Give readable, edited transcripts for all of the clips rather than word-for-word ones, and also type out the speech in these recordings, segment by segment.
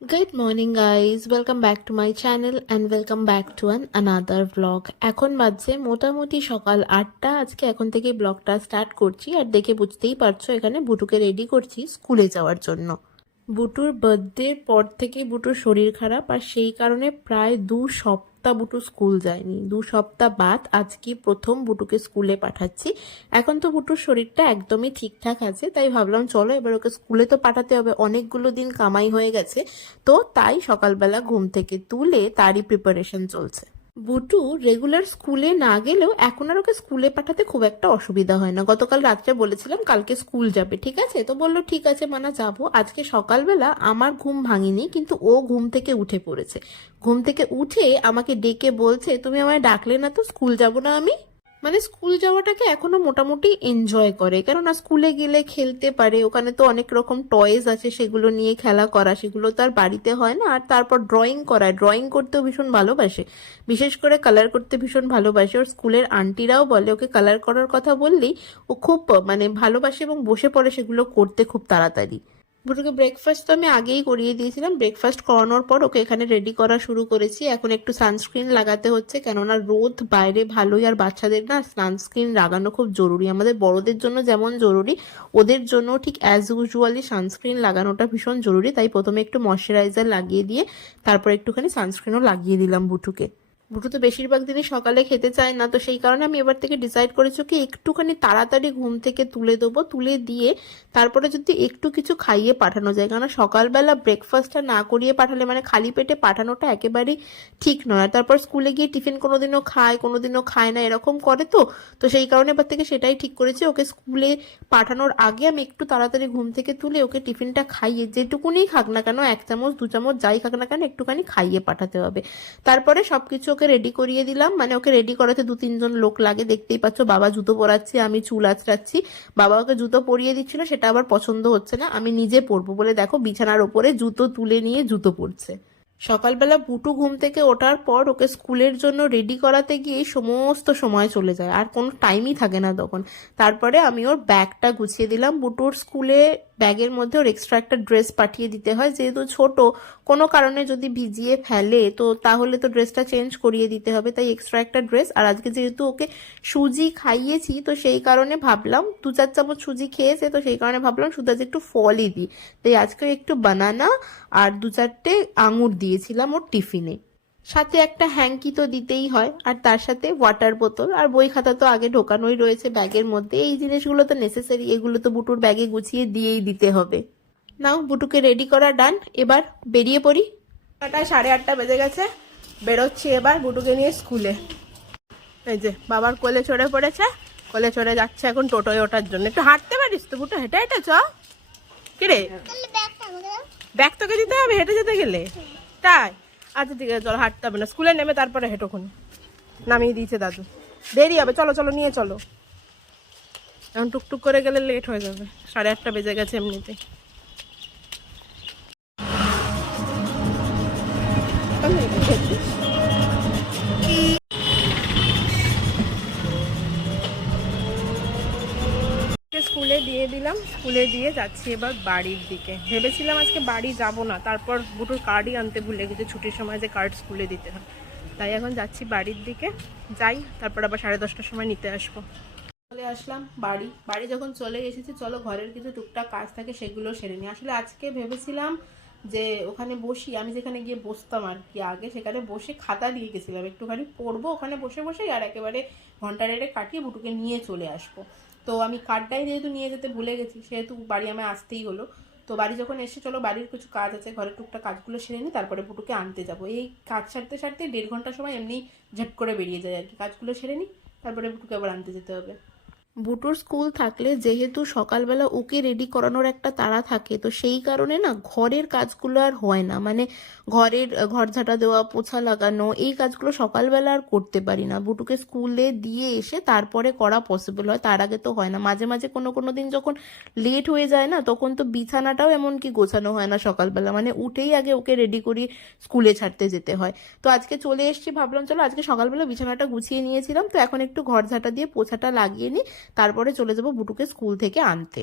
Good morning guys, welcome back to my channel and welcome back to another vlog. এখন বাজছে মোটামুটি সকাল 8টা। আজকে এখন থেকে ব্লগটা স্টার্ট করছি আর দেখে বুঝতেই পারছো এখানে বুটুকে রেডি করছি স্কুলে যাওয়ার জন্য। বুটুর বার্থডের পর থেকে বুটুর শরীর খারাপ আর সেই কারণে প্রায় 2 সপ্তাহ বুটু স্কুল যায়নি। 2 সপ্তাহ বাদ আজকে প্রথম বুটুকে স্কুলে পাঠাচ্ছি। এখন তো বুটুর শরীরটা একদমই ঠিকঠাক আছে, তাই ভাবলাম চলো এবার ওকে স্কুলে তো পাঠাতে হবে, অনেকগুলো দিন কামাই হয়ে গেছে। তো তাই সকালবেলা ঘুম থেকে তুলে তারই প্রিপারেশন চলছে। বুটু রেগুলার স্কুলে না গেলেও এখন আর ওকে স্কুলে পাঠাতে খুব একটা অসুবিধা হয় না। গতকাল রাত্রে বলেছিলাম কালকে স্কুল যাবে, ঠিক আছে? তো বললো ঠিক আছে মানা যাবো। আজকে সকালবেলা আমার ঘুম ভাঙিনি, কিন্তু ও ঘুম থেকে উঠে পড়েছে। ঘুম থেকে উঠে আমাকে ডেকে বলছে তুমি আমায় ডাকলে না তো, স্কুল যাবো না আমি? মানে স্কুল যাওয়াটাকে এখনো মোটামুটি এনজয় করে, কেননা স্কুলে গেলে খেলতে পারে, ওখানে তো অনেক রকম টয়েস আছে, সেগুলো নিয়ে খেলা করা, সেগুলো তার বাড়িতে হয় না। আর তারপর ড্রয়িং করায়, ড্রয়িং করতেও ভীষণ ভালোবাসে, বিশেষ করে কালার করতে ভীষণ ভালোবাসে। ওর স্কুলের আন্টিরাও বলে ওকে কালার করার কথা বললেই ও খুব মানে ভালোবাসে এবং বসে পড়ে সেগুলো করতে খুব তাড়াতাড়ি। বুটুকে ব্রেকফাস্ট তো আমি আগেই করিয়ে দিয়েছিলাম। ব্রেকফাস্ট করানোর পর ওকে এখানে রেডি করা শুরু করেছি। এখন একটু সানস্ক্রিন লাগাতে হচ্ছে, কেননা রোদ বাইরে ভালোই, আর বাচ্চাদের না সানস্ক্রিন লাগানো খুব জরুরি। আমাদের বড়দের জন্য যেমন জরুরি, ওদের জন্য ঠিক অ্যাজ ইউজুয়ালি সানস্ক্রিন লাগানোটা ভীষণ জরুরি। তাই প্রথমে একটু ময়শ্চারাইজার লাগিয়ে দিয়ে তারপর একটুখানি সানস্ক্রিনও লাগিয়ে দিলাম বুটুকে। বুটু তো বেশিরভাগ দিনই সকালে খেতে চায় না, তো সেই কারণে আমি এবার থেকে ডিসাইড করেছি কি একটুখানি তাড়াতাড়ি ঘুম থেকে তুলে দেবো, তুলে দিয়ে তারপরে যদি একটু কিছু খাইয়ে পাঠানো যায়, কারণ সকালবেলা ব্রেকফাস্টটা না করিয়ে পাঠালে মানে খালি পেটে পাঠানোটা একেবারেই ঠিক নয়। আর তারপর স্কুলে গিয়ে টিফিন কোনোদিনও খায় কোনোদিনও খায় না, এরকম করে। তো তো সেই কারণে এবার থেকে সেটাই ঠিক করেছি, ওকে স্কুলে পাঠানোর আগে আমি একটু তাড়াতাড়ি ঘুম থেকে তুলে ওকে টিফিনটা খাইয়ে, যেটুকুনি খাক না কেন, 1 চামচ 2 চামচ যাই খাক না কেন, একটুখানি খাইয়ে পাঠাতে হবে। তারপরে সবকিছু ওকে রেডি করিয়ে দিলাম। মানে ওকে রেডি করাতে 2-3 জন লোক লাগে, দেখতেই পাচ্ছ। বাবা জুতো পরাচ্ছে, আমি চুল আঁচড়াচ্ছি। বাবা ওকে জুতো পরিয়ে দিচ্ছিল, সেটা আবার পছন্দ হচ্ছে না, আমি নিজে পরবো বলে দেখো বিছানার ওপরে জুতো তুলে নিয়ে জুতো পরছে। সকালবেলা বুটু ঘুম থেকে ওঠার পর ওকে স্কুলের জন্য রেডি করাতে গিয়ে সমস্ত সময় চলে যায়, আর কোনো টাইমই থাকে না তখন। তারপরে আমি ওর ব্যাগটা গুছিয়ে দিলাম। বুটুর স্কুলে ব্যাগের মধ্যে ওর এক্সট্রা একটা ড্রেস পাঠিয়ে দিতে হয়, যেহেতু ছোট, কোনো কারণে যদি ভিজিয়ে ফেলে তো তাহলে তো ড্রেসটা চেঞ্জ করিয়ে দিতে হবে, তাই এক্সট্রা একটা ড্রেস। আর আজকে যেহেতু ওকে সুজি খাইয়েছি, তো সেই কারণে ভাবলাম 2-4 চামচ সুজি খেয়েছে, তো সেই কারণে ভাবলাম শুধু আজ একটু ফলই দিই। তাই আজকে একটু বানানা আর 2-4টে আঙুর দিয়েছিলাম ওর টিফিনে। সাথে একটা হ্যাঙ্কি তো দিতেই হয়, আর তার সাথে ওয়াটার বোতল আর বই খাতা তো আগে ঢোকানোই রয়েছে ব্যাগের মধ্যে। এই জিনিসগুলো তো নেসেসারি, এগুলো তো বুটুর ব্যাগে গুছিয়ে দিয়েই দিতে হবে। নাও বুটুকে রেডি করা ডান, এবার বেরিয়ে পড়ি। 8:30 বেজে গেছে, বেরোচ্ছি এবার বুটুকে নিয়ে স্কুলে। এই যে বাবার কোলে চড়ে পড়েছে, কোলে চড়ে যাচ্ছে এখন টোটোয় ওঠার জন্য। একটু হাঁটতে পারিস তো বুটু, হেঁটে হেঁটে চ। কিরে ব্যাগ তোকে দিতে হবে হেঁটে যেতে গেলে? তাই? আচ্ছা ঠিক আছে, চলো, হাঁটতে হবে না, স্কুলে নেমে তারপরে হেঁটোক্ষণ নামিয়ে দিয়েছে দাদু। দেরি হবে, চলো চলো নিয়ে চলো, এখন টুকটুক করে গেলে লেট হয়ে যাবে। 8:30 বেজে গেছে এমনিতে। স্কুলে দিয়ে দিলাম, স্কুলে দিয়ে যাচ্ছি এবার বাড়ির দিকে। ভেবেছিলাম আজকে বাড়ি যাব না, তারপর বুটুর কার্ডই আনতে ভুলে গেছে, ছুটির সময় যে কার্ড স্কুলে দিতে হয়। তাই এখন যাচ্ছি বাড়ির দিকে, যাই তারপর আবার 10:30টার সময় নিতে আসবো। চলে আসলাম বাড়ি। বাড়ি যখন চলে এসেছি, চলো ঘরের কিছু টুকটাক কাজ থাকে সেগুলো সেরে নিই। আসলে আজকে ভেবেছিলাম যে ওখানে বসি, আমি যেখানে গিয়ে বসতাম আর কি আগে, সেখানে বসে খাতা দিয়ে গেছিলাম একটুখানি পড়বো ওখানে বসে বসেই, আর একেবারে ঘন্টা রেটে কাটিয়ে বুটুকে নিয়ে চলে আসবো। তো আমি কার্ডটাই যেহেতু নিয়ে যেতে ভুলে গেছি, সেহেতু বাড়ি আমায় আসতেই হলো। তো বাড়ি যখন এসে চলো বাড়ির কিছু কাজ আছে, ঘরের টুকটাক কাজগুলো সেরে নিই, তারপরে বুটুকে আনতে যাবো। এই কাজ সারতে সারতে 1.5 ঘন্টা সময় এমনি ঝট করে বেরিয়ে যায় আর কি। কাজগুলো সেরে নিই, তারপরে বুটুকে আবার আনতে যেতে হবে। বুটুর স্কুল থাকলে যেহেতু সকালবেলা ওকে রেডি করানোর একটা তাড়া থাকে, তো সেই কারণে না ঘরের কাজগুলো আর হয় না। মানে ঘর ঝাঁটা দেওয়া, পোছা লাগানো, এই কাজগুলো সকালবেলা আর করতে পারি না। বুটুকে স্কুলে দিয়ে এসে তারপরে করা পসিবল হয়, তার আগে তো হয় না। মাঝে মাঝে কোনো কোনো দিন যখন লেট হয়ে যায় না, তখন তো বিছানাটাও এমনকি গোছানো হয় না সকালবেলা, মানে উঠেই আগে ওকে রেডি করি স্কুলে ছাড়তে যেতে হয়। তো আজকে চলে এসেছি, ভাবলাম চলো আজকে সকালবেলা বিছানাটা গুছিয়ে নিয়েছিলাম, তো এখন একটু ঘর ঝাঁটা দিয়ে পোছাটা লাগিয়ে নিই, তারপরে চলে যাব বুটুকে স্কুল থেকে আনতে।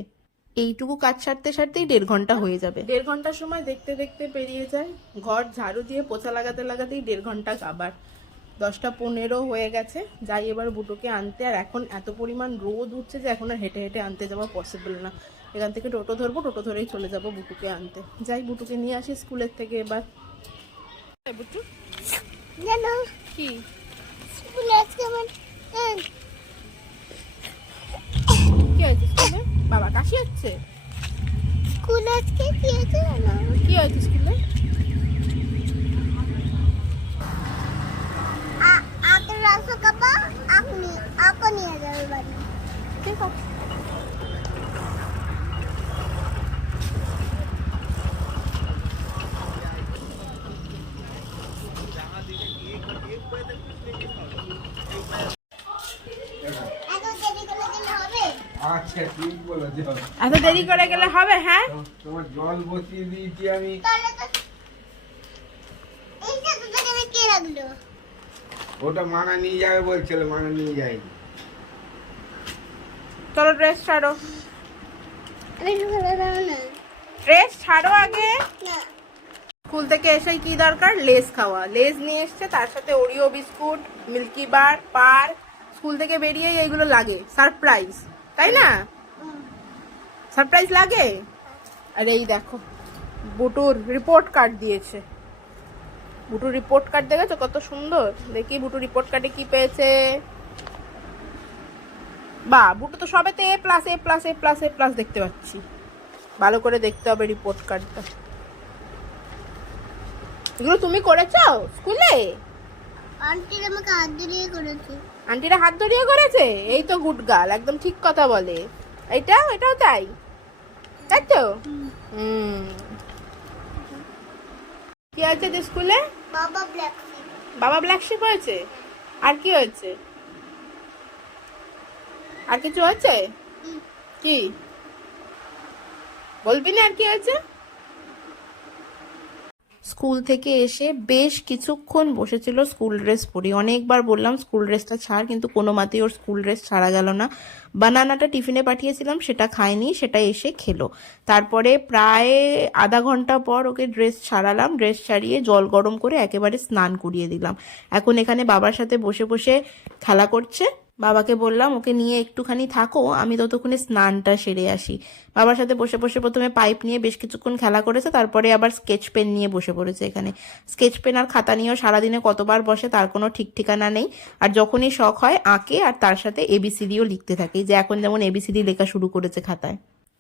এইটুকু কাজ সারতে সারতেই 1.5 ঘন্টা হয়ে যাবে। 1.5 ঘন্টার সময় দেখতে দেখতে পেরিয়ে যায়, ঘর ঝাড়ু দিয়ে পোছা লাগাতে লাগাতেই 1.5 ঘন্টা আবার। 10টা 15 হয়ে গেছে, যাই এবার বুটুকে আনতে। আর এখন এত পরিমাণ রোদ উঠছে যে এখন আর হেঁটে হেঁটে আনতে যাওয়া পসিবল না। এখান থেকে টোটো ধরবো, টোটো ধরেই চলে যাব বুটুকে আনতে। যাই বুটুকে নিয়ে আসি স্কুলের থেকে এবার। বুটু জানো কি স্কুলে আজকে আমার কি হয়েছে স্কুলে? বাবা কাশি হচ্ছে? স্কুলে আজকে কি হয়েছে জানো? কি হয়েছে স্কুলে? আগে রাসো কাপা আপনি নিয়ে যাবে বাড়ি। ঠিক আছে। এত দেরি করে গেলে হবে? আচ্ছা ঠিক বলেছো। এত দেরি করে গেলে হবে? হ্যাঁ তোমার জল বসিয়ে দিয়েছি আমি। তাহলে তো এই যে দুটোকে কে রাখলো? ওটা মানা নিয়ে যাবে বলছিল, মানা নিয়ে যায়নি। চলো ড্রেস ছাড়ো, আমি ঢুকে দাও না। ড্রেস ছাড়ো আগে। না স্কুল থেকে এসেই কি দরকার? লেস খাওয়া। লেস নিয়ে এসছে, তার সাথে ওরিও বিস্কুট, মিল্কি বার, পার। স্কুল থেকে বেরিয়েই এইগুলো লাগে, সারপ্রাইজ, তাই না? সারপ্রাইজ লাগে। আর এই দেখো বুটুর রিপোর্ট কার্ড দিয়েছে। বুটুর রিপোর্ট কার্ড দেখেছো কত সুন্দর? দেখি বুটুর রিপোর্ট কার্ডে কি পেয়েছে। বা বুটু তো সবেতে এ প্লাস এ প্লাস এ প্লাস এ প্লাস দেখতে পাচ্ছি। ভালো করে দেখতে হবে রিপোর্ট কার্ডটা। এগুলো তুমি করেছো স্কুলে? আন্টি আমাকে হাত দিয়ে করেছে। আন্টিরা হাত ধরিয়ে করেছে? এই তো গুড গার্ল, একদম ঠিক কথা বলে। এটাও তাই, তাই তো? কি আছে যে স্কুলে? বাবা ব্ল্যাক বাবা ব্ল্যাক শিপ হয়েছে। আর কি হয়েছে? আর কিছু হয়েছে? কি বলবি না আর কি হয়েছে? স্কুল থেকে এসে বেশ কিছুক্ষণ বসেছিল স্কুল ড্রেস পরে। অনেকবার বললাম স্কুল ড্রেসটা ছাড়, কিন্তু কোনো মতেই ওর স্কুল ড্রেস ছাড়া গেল না। বানানাটা টিফিনে পাঠিয়েছিলাম, সেটা খায়নি, সেটা এসে খেলো। তারপরে প্রায় আধা ঘন্টা পর ওকে ড্রেস ছাড়ালাম। ড্রেস ছাড়িয়ে জল গরম করে একেবারে স্নান করিয়ে দিলাম। এখন এখানে বাবার সাথে বসে বসে খেলা করছে। বাবাকে বললাম ওকে নিয়ে একটুখানি থাকো, আমি ততক্ষণে স্নানটা সেরে আসি। বাবার সাথে বসে বসে প্রথমে পাইপ নিয়ে বেশ কিছুক্ষণ খেলা করেছে, তারপরে আবার স্কেচ পেন নিয়ে বসে পড়েছে এখানে। স্কেচ পেন আর খাতা নিয়েও সারাদিনে কতবার বসে তার কোনো ঠিক ঠিকানা নেই। আর যখনই শখ হয় আঁকে, আর তার সাথে এবিসিডিও লিখতে থাকে, যে এখন যেমন এবিসিডি লেখা শুরু করেছে খাতায়।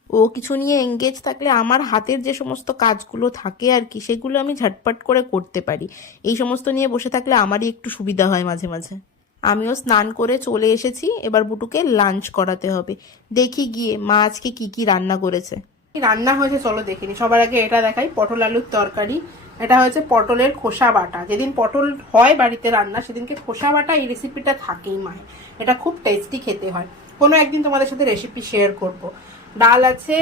ও কিছু নিয়ে এঙ্গেজ থাকলে আমার হাতের যে সমস্ত কাজগুলো থাকে আর কি, সেগুলো আমি ঝটপট করে করতে পারি। এই সমস্ত নিয়ে বসে থাকলে আমারই একটু সুবিধা হয় মাঝে মাঝে। আমিও স্নান করে চলে এসেছি, এবার বুটুকে লাঞ্চ করাতে হবে। দেখি গিয়ে মা আজকে কি কি রান্না করেছে। রান্না হয়েছে চলো দেখিনি। সবার আগে এটা দেখাই, পটল আলুর তরকারি। এটা হয়েছে পটলের খোসা বাটা। যেদিন পটল হয় বাড়িতে রান্না, সেদিনকে খোসা বাটা এই রেসিপিটা থাকেই মায়ের। এটা খুব টেস্টি খেতে হয়। কোনো একদিন তোমাদের সাথে রেসিপি শেয়ার করব। ডাল আছে,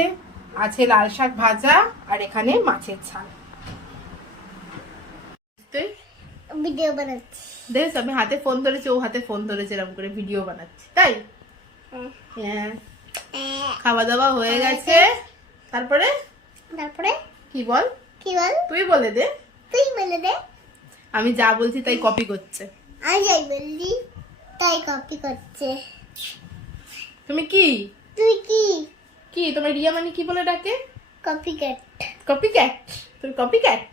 আছে লাল শাক ভাজা, আর এখানে মাছের ঝাল। ভিডিও বানাচ্ছি। দেখ আমি হাতে ফোন ধরেছি, ও হাতে ফোন ধরেছে, এরকম করে ভিডিও বানাচ্ছি, তাই? হ্যাঁ। খাওয়া দাওয়া হয়ে গেছে। তারপরে তারপরে কি বল? কি বল? তুই বলে দে। তুই বলে দে। আমি যা বলছি তাই কপি করছে। আমি যাই বললি তাই কপি করছে। তুমি কি? তুই কি? কি তোমার রিয়া মানে কি বলে ডাকে? Copy cat. Copy cat? তুমি কপি ক্যাট?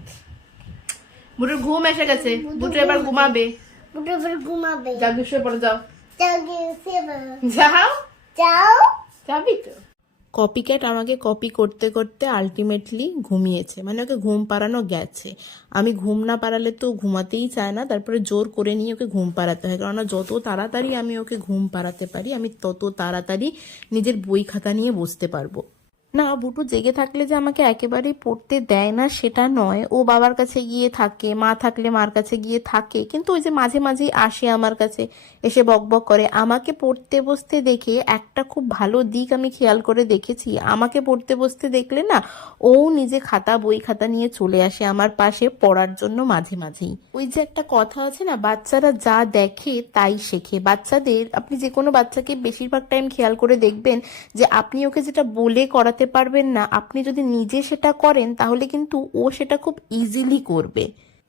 বুটুর ঘুম এসে গেছে, বুটু এবার ঘুমাবে। বুটু এবার ঘুমাবে। যাও শুয়ে পড়ে যাও। যাও গিয়ে শুয়ে পড়ো। যাও। যাও। যাবি তো? কপিক্যাট আমাকে কপি করতে করতে আলটিমেটলি ঘুমিয়েছে, মানে ওকে ঘুম পাড়ানো গেছে। আমি ঘুম না পাড়ালে তো ঘুমাতেই চায় না, তারপরে জোর করে নিয়ে ওকে ঘুম পাড়াতে হয়। কেননা যত তাড়াতাড়ি আমি ওকে ঘুম পাড়াতে পারি, আমি তত তাড়াতাড়ি নিজের বই খাতা নিয়ে বসতে পারবো। না, বুটু জেগে থাকলে যে আমাকে একেবারেই পড়তে দেয় না সেটা নয়। ও বাবার কাছে গিয়ে থাকে, মা থাকলে মার কাছে গিয়ে থাকে, কিন্তু ওই যে মাঝে মাঝেই আসে আমার কাছে, এসে বকবক করে। আমাকে পড়তে বসতে দেখে একটা খুব ভালো দিক আমি খেয়াল করে দেখেছি, আমাকে পড়তে বসতে দেখলে না ও নিজে খাতা বই খাতা নিয়ে চলে আসে আমার পাশে পড়ার জন্য মাঝে মাঝেই। ওই যে একটা কথা আছে না, বাচ্চারা যা দেখে তাই শেখে। বাচ্চাদের, আপনি যে কোনো বাচ্চাকে বেশিরভাগ টাইম খেয়াল করে দেখবেন যে আপনি ওকে যেটা বলে করাতে খাওয়াতে পারবেন না, আপনি যদি নিজে সেটা করেন তাহলে কিন্তু ও সেটা খুব ইজিলি করবে।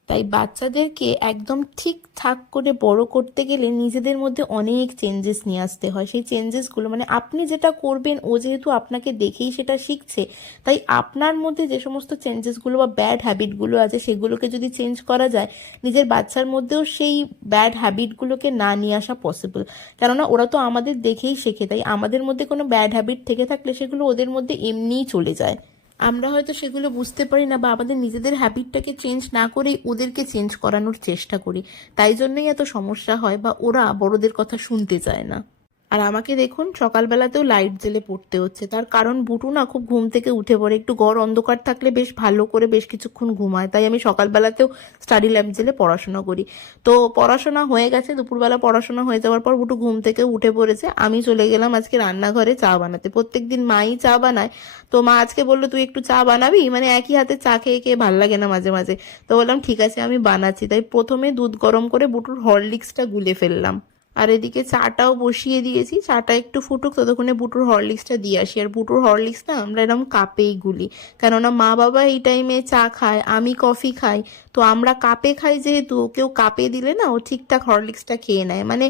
তাই বাচ্চাদেরকে একদম ঠিকঠাক করে বড় করতে গেলে নিজেদের মধ্যে অনেক চেঞ্জেস নিয়ে আসতে হয়। সেই চেঞ্জেসগুলো মানে আপনি যেটা করবেন, ও যেহেতু আপনাকে দেখেই সেটা শিখছে, তাই আপনার মধ্যে যে সমস্ত চেঞ্জেসগুলো বা ব্যাড হ্যাবিটগুলো আছে সেগুলোকে যদি চেঞ্জ করা যায়, নিজের বাচ্চার মধ্যেও সেই ব্যাড হ্যাবিটগুলোকে না নিয়ে আসা পসিবল। কেননা ওরা তো আমাদের দেখেই শেখে, তাই আমাদের মধ্যে কোনো ব্যাড হ্যাবিট থেকে থাকলে সেগুলো ওদের মধ্যে এমনিই চলে যায়। আমরা হয়তো সেগুলো বুঝতে পারি না বা আমাদের নিজেদের হ্যাবিটটাকে চেঞ্জ না করেই ওদেরকে চেঞ্জ করানোর চেষ্টা করি। তাই জন্যই এত সমস্যা হয় বা ওরা বড়দের কথা শুনতে চায় না। আর আমাকে দেখুন, সকালবেলাতেও লাইট জ্বেলে পড়তে হচ্ছে, তার কারণ বুটু না খুব ঘুম থেকে উঠে পড়ে, একটু ঘর অন্ধকার থাকলে বেশ ভালো করে বেশ কিছুক্ষণ ঘুমায়, তাই আমি সকালবেলাতেও স্টাডি ল্যাম্প জ্বেলে পড়াশোনা করি। তো পড়াশোনা হয়ে গেছে, দুপুরবেলা পড়াশোনা হয়ে যাওয়ার পর বুটু ঘুম থেকে উঠে পড়েছে, আমি চলে গেলাম আজকে রান্নাঘরে চা বানাতে। প্রত্যেকদিন মাই চা বানায়, তো মা আজকে বললো তুই একটু চা বানাবি, মানে একই হাতে চা খেয়ে খেয়ে ভাল লাগে না মাঝে মাঝে। তো বললাম ঠিক আছে আমি বানাচ্ছি। তাই প্রথমে দুধ গরম করে বুটুর হরলিক্সটা গুলে ফেললাম, আর এদিকে চাটাও বসিয়ে দিয়েছি। চাটা একটু ফুটুক, ততক্ষণে বুটুর হরলিক্সটা দিয়ে আসি। আর বুটুর হরলিক্স না আমরা এরকম কাপেই গুলি, কেননা মা বাবা এই টাইমে চা খায়, আমি কফি খাই, তো আমরা কাপে খাই যেহেতু, কেউ কাপে দিলে না ও ঠিকঠাক হরলিক্সটা খেয়ে নেয়, মানে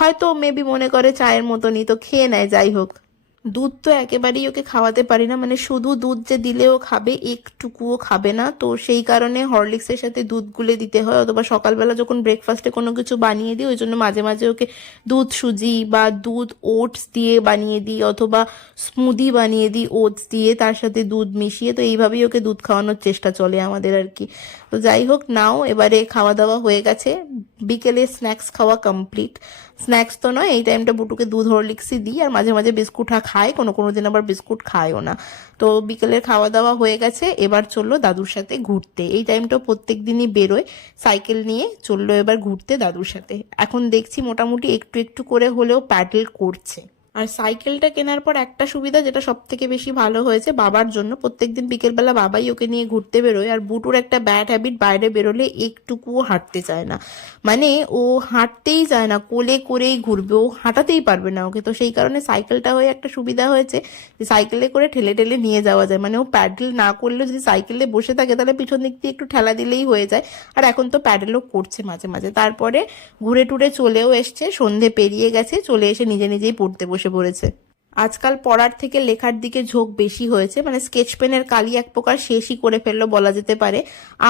হয়তো মেবি মনে করে চায়ের মতনই, তো খেয়ে নেয়। যাই হোক, দুধ তো একেবারেই ওকে খাওয়াতে পারি না, মানে শুধু দুধ যে দিলেও খাবে, একটুকুও খাবে না, তো সেই কারণে হরলিক্সের সাথে দুধ গুলে দিতে হয়। অথবা সকালবেলা যখন ব্রেকফাস্টে কোনো কিছু বানিয়ে দিই, ওই জন্য মাঝে মাঝে ওকে দুধ সুজি বা দুধ ওটস দিয়ে বানিয়ে দিই, অথবা স্মুদি বানিয়ে দিই ওটস দিয়ে, তার সাথে দুধ মিশিয়ে। তো এইভাবেই ওকে দুধ খাওয়ানোর চেষ্টা চলে আমাদের আর কি। তো যাই হোক, নাও এবারে খাওয়া দাওয়া হয়ে গেছে, বিকেলে স্ন্যাক্স খাওয়া কমপ্লিট। স্ন্যাক্স তো নয়, এই টাইমটা বুটুকে দুধ হরলিক্সই দিই, আর মাঝে মাঝে বিস্কুট খায়, কোনো কোনো দিন আবার বিস্কুট খায়ও না। তো বিকেলের খাওয়া দাওয়া হয়ে গেছে, এবার চললো দাদুর সাথে ঘুরতে। এই টাইমটা প্রত্যেক দিনই বেরোয়, সাইকেল নিয়ে চললো এবার ঘুরতে দাদুর সাথে। এখন দেখছি মোটামুটি একটু একটু করে হলেও প্যাডেল করছে। আর সাইকেলটা কেনার পর একটা সুবিধা, যেটা সব থেকে বেশি ভালো হয়েছে বাবার জন্য, প্রত্যেকদিন বিকেলবেলা বাবাই ওকে নিয়ে ঘুরতে বেরোয়। আর বুটুর একটা ব্যাড হ্যাবিট, বাইরে বেরোলে একটুকুও হাঁটতে চায় না, মানে ও হাঁটতেই চায় না, কোলে করেই ঘুরবে, ও হাঁটাতেই পারবে না ওকে। তো সেই কারণে সাইকেলটা হয়ে একটা সুবিধা হয়েছে যে সাইকেলে করে ঠেলে ঠেলে নিয়ে যাওয়া যায়, মানে ও প্যাডেল না করলেও যদি সাইকেলে বসে থাকে তাহলে পিছন দিক দিয়ে একটু ঠেলা দিলেই হয়ে যায়। আর এখন তো প্যাডেলও করছে মাঝে মাঝে। তারপরে ঘুরে টুরে চলেও এসছে, সন্ধে পেরিয়ে গেছে, চলে এসে নিজে নিজেই পড়তে বসে পড়েছে। আজকাল পড়ার থেকে লেখার দিকে ঝোঁক বেশি হয়েছে, মানে স্কেচ পেনের কালি এক প্রকার শেষই করে ফেললো বলা যেতে পারে।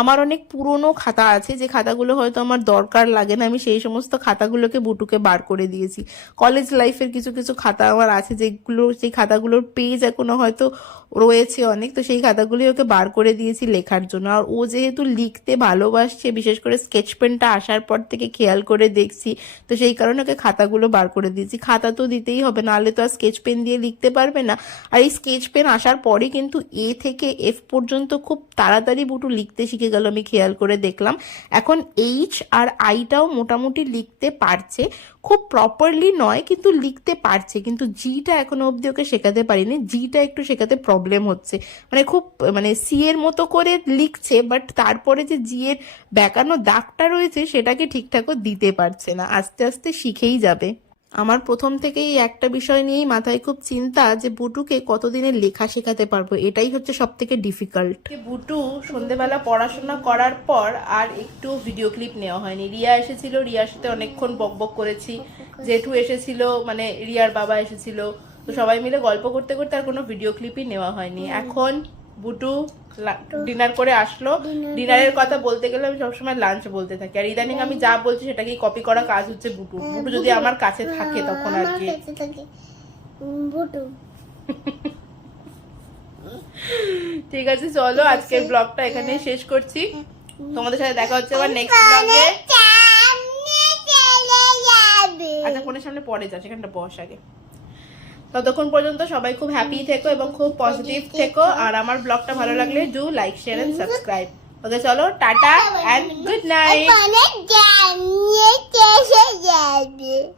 আমার অনেক পুরনো খাতা আছে, যে খাতাগুলো হয়তো আমার দরকার লাগে না, আমি সেই সমস্ত খাতাগুলোকে বুটুকে বার করে দিয়েছি। কলেজ লাইফের কিছু কিছু খাতা আমার আছে, যেগুলো সেই খাতাগুলোর পেজ এখনো হয়তো রয়েছে অনেক, তো সেই খাতাগুলোই ওকে বার করে দিয়েছি লেখার জন্য। আর ও যেহেতু লিখতে ভালোবাসছে, বিশেষ করে স্কেচ পেনটা আসার পর থেকে খেয়াল করে দেখছি, তো সেই কারণে ওকে খাতাগুলো বার করে দিয়েছি। খাতা তো দিতেই হবে, নাহলে তো আর স্কেচ পেন দিয়ে লিখতে পারবে না। আর এই স্কেচ পেন আসার পরে কিন্তু এ থেকে এফ পর্যন্ত খুব তাড়াতাড়ি বুটু লিখতে শিখে গেল, আমি খেয়াল করে দেখলাম। এখন এইচ আর আইটাও মোটামুটি লিখতে পারছে, খুব প্রপারলি নয় কিন্তু লিখতে পারছে, কিন্তু জিটা এখনো অবধি ওকে শেখাতে পারিনি। জিটা একটু শেখাতে প্রবলেম হচ্ছে, মানে খুব মানে সি এর মতো করে লিখছে, বাট তারপরে যে জি এর বেঁকানো দাগটা রয়েছে সেটাকে ঠিকঠাকও দিতে পারছে না। আস্তে আস্তে শিখেই যাবে। আমার প্রথম থেকেই একটা বিষয় নিয়েই মাথায় খুব চিন্তা, যে বুটুকে কতদিনে লেখা শেখাতে পারবো, এটাই হচ্ছে সব থেকে ডিফিকাল্ট। বুটু সন্ধেবেলা পড়াশোনা করার পর আর একটু ভিডিও ক্লিপ নেওয়া হয়নি। রিয়া এসেছিল, রিয়ার সাথে অনেকক্ষণ বকবক করেছি, জেঠু এসেছিল, মানে রিয়ার বাবা এসেছিল, তো সবাই মিলে গল্প করতে করতে আর কোনো ভিডিও ক্লিপই নেওয়া হয়নি। এখন বুটু ডিনার করে আসলো, ডিনারের কথা বলতে গেলে আমি সবসময় লাঞ্চ বলতে থাকি, আর ইদানিং আমি যা বলছি সেটাকেই কপি করা কাজ হচ্ছে বুটু। বুটু যদি আমার কাছে থাকে তখন আর কি। ঠিক আছে, চলো আজকের ব্লগটা এখানে শেষ করছি, তোমাদের সাথে দেখা হচ্ছে আবার নেক্সট ব্লগে। আচ্ছা ফোনের সামনে পরে যা, সেখানটা বস আগে। ততক্ষণ পর্যন্ত সবাই খুব হ্যাপি থেকো এবং খুব পজিটিভ থেকো, আর আমার ব্লগটা ভালো লাগলে do like share and subscribe. Okay চলো, টাটা এন্ড গুড নাইট।